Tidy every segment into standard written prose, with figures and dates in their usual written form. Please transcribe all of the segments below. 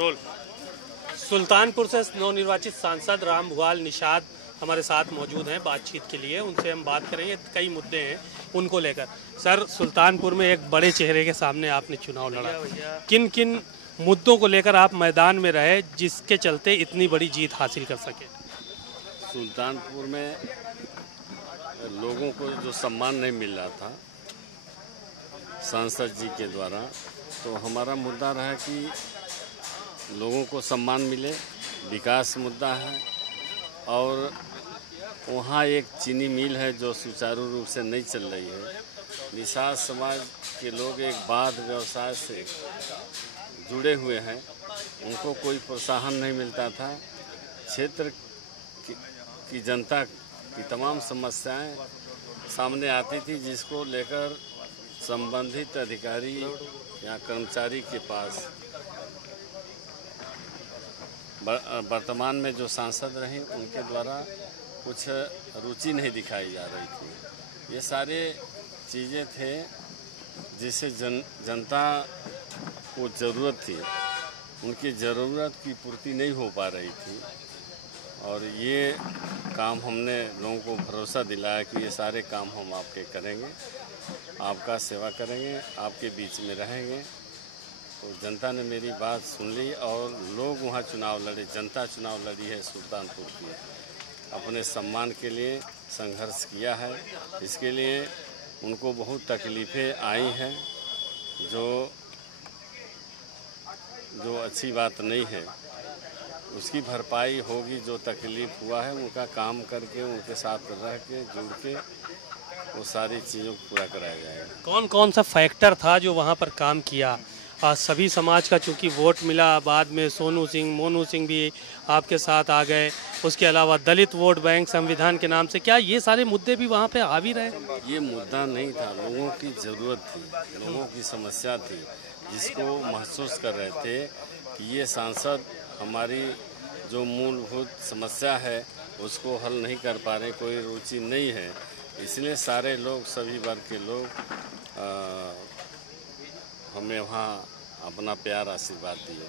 Role. Sultanpur से नवनिर्वाचित सांसद रामभुआल निषाद हमारे साथ मौजूद हैं बातचीत के लिए। उनसे हम बात करेंगे, कई मुद्दे हैं उनको लेकर। सर, सुल्तानपुर में एक बड़े चेहरे के सामने आपने चुनाव लड़ा, किन किन मुद्दों को लेकर आप मैदान में रहे जिसके चलते इतनी बड़ी जीत हासिल कर सके? सुल्तानपुर में लोगों को जो सम्मान नहीं मिल रहा था सांसद जी के द्वारा, तो हमारा मुद्दा रहा कि लोगों को सम्मान मिले, विकास मुद्दा है। और वहाँ एक चीनी मिल है जो सुचारू रूप से नहीं चल रही है। निषाद समाज के लोग एक बाद व्यवसाय से जुड़े हुए हैं, उनको कोई प्रोत्साहन नहीं मिलता था। क्षेत्र की जनता की तमाम समस्याएं सामने आती थी, जिसको लेकर संबंधित अधिकारी या कर्मचारी के पास वर्तमान में जो सांसद रहे उनके द्वारा कुछ रुचि नहीं दिखाई जा रही थी। ये सारे चीज़ें थे जिसे जनता को ज़रूरत थी, उनकी ज़रूरत की पूर्ति नहीं हो पा रही थी। और ये काम हमने लोगों को भरोसा दिलाया कि ये सारे काम हम आपके करेंगे, आपका सेवा करेंगे, आपके बीच में रहेंगे। तो जनता ने मेरी बात सुन ली और लोग वहाँ चुनाव लड़े, जनता चुनाव लड़ी है सुल्तानपुर की, अपने सम्मान के लिए संघर्ष किया है। इसके लिए उनको बहुत तकलीफ़ें आई हैं, जो अच्छी बात नहीं है। उसकी भरपाई होगी। जो तकलीफ़ हुआ है उनका काम करके, उनके साथ रह के, जुड़ के वो सारी चीज़ों को पूरा कराया जाएगा। कौन कौन सा फैक्टर था जो वहाँ पर काम किया? सभी समाज का चूँकि वोट मिला, बाद में सोनू सिंह, मोनू सिंह भी आपके साथ आ गए, उसके अलावा दलित वोट बैंक संविधान के नाम से, क्या ये सारे मुद्दे भी वहाँ पे हावी रहे? ये मुद्दा नहीं था, लोगों की ज़रूरत थी, लोगों की समस्या थी, जिसको महसूस कर रहे थे कि ये सांसद हमारी जो मूलभूत समस्या है उसको हल नहीं कर पा रहे, कोई रुचि नहीं है। इसलिए सारे लोग, सभी वर्ग के लोग हमें वहाँ अपना प्यार आशीर्वाद दिए।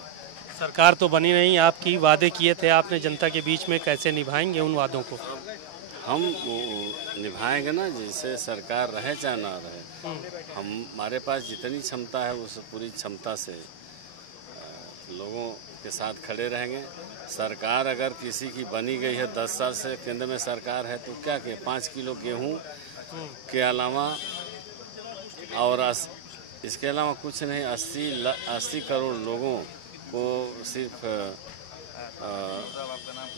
सरकार तो बनी नहीं, आपकी वादे किए थे आपने जनता के बीच में, कैसे निभाएंगे उन वादों को? हम निभाएंगे ना, जैसे सरकार रहे चाहे ना रहे। हमारे पास जितनी क्षमता है उस पूरी क्षमता से लोगों के साथ खड़े रहेंगे। सरकार अगर किसी की बनी गई है, 10 साल से केंद्र में सरकार है, तो क्या के 5 किलो गेहूं के अलावा और इसके अलावा कुछ नहीं, 80 करोड़ लोगों को सिर्फ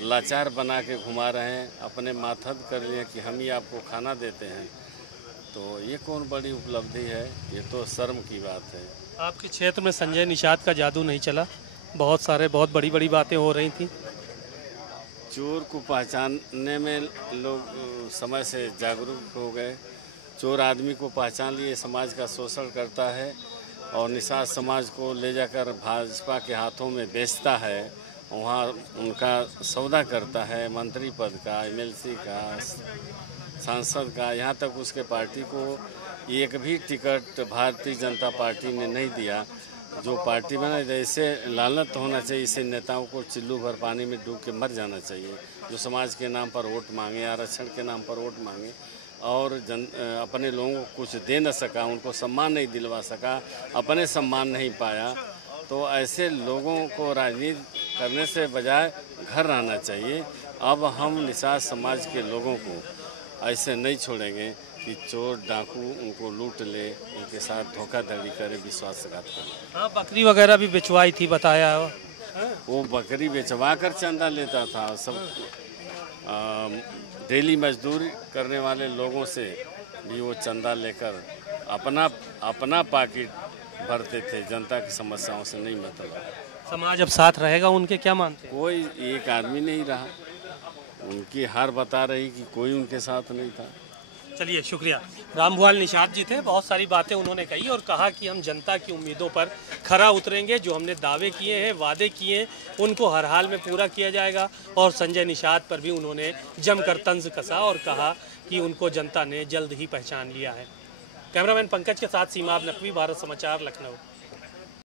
लाचार बना के घुमा रहे हैं। अपने माथद कर लिए कि हम ही आपको खाना देते हैं। तो ये कौन बड़ी उपलब्धि है? ये तो शर्म की बात है। आपके क्षेत्र में संजय निषाद का जादू नहीं चला? बहुत बड़ी बड़ी बातें हो रही थी। चोर को पहचानने में लोग समय से जागरूक हो गए। चोर आदमी को पहचान लिए, समाज का शोषण करता है और निषाद समाज को ले जाकर भाजपा के हाथों में बेचता है। वहाँ उनका सौदा करता है, मंत्री पद का, MLC का, सांसद का। यहाँ तक उसके पार्टी को एक भी टिकट भारतीय जनता पार्टी ने नहीं दिया। जो पार्टी बना, जैसे लालच होना चाहिए, इसे नेताओं को चिल्लू भर पानी में डूब के मर जाना चाहिए। जो समाज के नाम पर वोट मांगे, आरक्षण के नाम पर वोट मांगे और अपने लोगों को कुछ दे न सका, उनको सम्मान नहीं दिलवा सका, अपने सम्मान नहीं पाया, तो ऐसे लोगों को राजनीति करने से बजाय घर रहना चाहिए। अब हम निषाद समाज के लोगों को ऐसे नहीं छोड़ेंगे कि चोर डाकू उनको लूट ले, उनके साथ धोखाधड़ी करे, विश्वासघात करे। हाँ, बकरी वगैरह भी बेचवाई थी, बताया। वो बकरी बेचवा कर चंदा लेता था। सब डेली मजदूरी करने वाले लोगों से भी वो चंदा लेकर अपना पाकिट भरते थे। जनता की समस्याओं से नहीं मतलब। समाज अब साथ रहेगा उनके, क्या मानते हैं? कोई एक आदमी नहीं रहा, उनकी हार बता रही कि कोई उनके साथ नहीं था। चलिए, शुक्रिया। रामभुआल निषाद जी थे, बहुत सारी बातें उन्होंने कही और कहा कि हम जनता की उम्मीदों पर खरा उतरेंगे। जो हमने दावे किए हैं, वादे किए हैं, उनको हर हाल में पूरा किया जाएगा। और संजय निषाद पर भी उन्होंने जमकर तंज कसा और कहा कि उनको जनता ने जल्द ही पहचान लिया है। कैमरामैन पंकज के साथ सीमा नकवी, भारत समाचार, लखनऊ।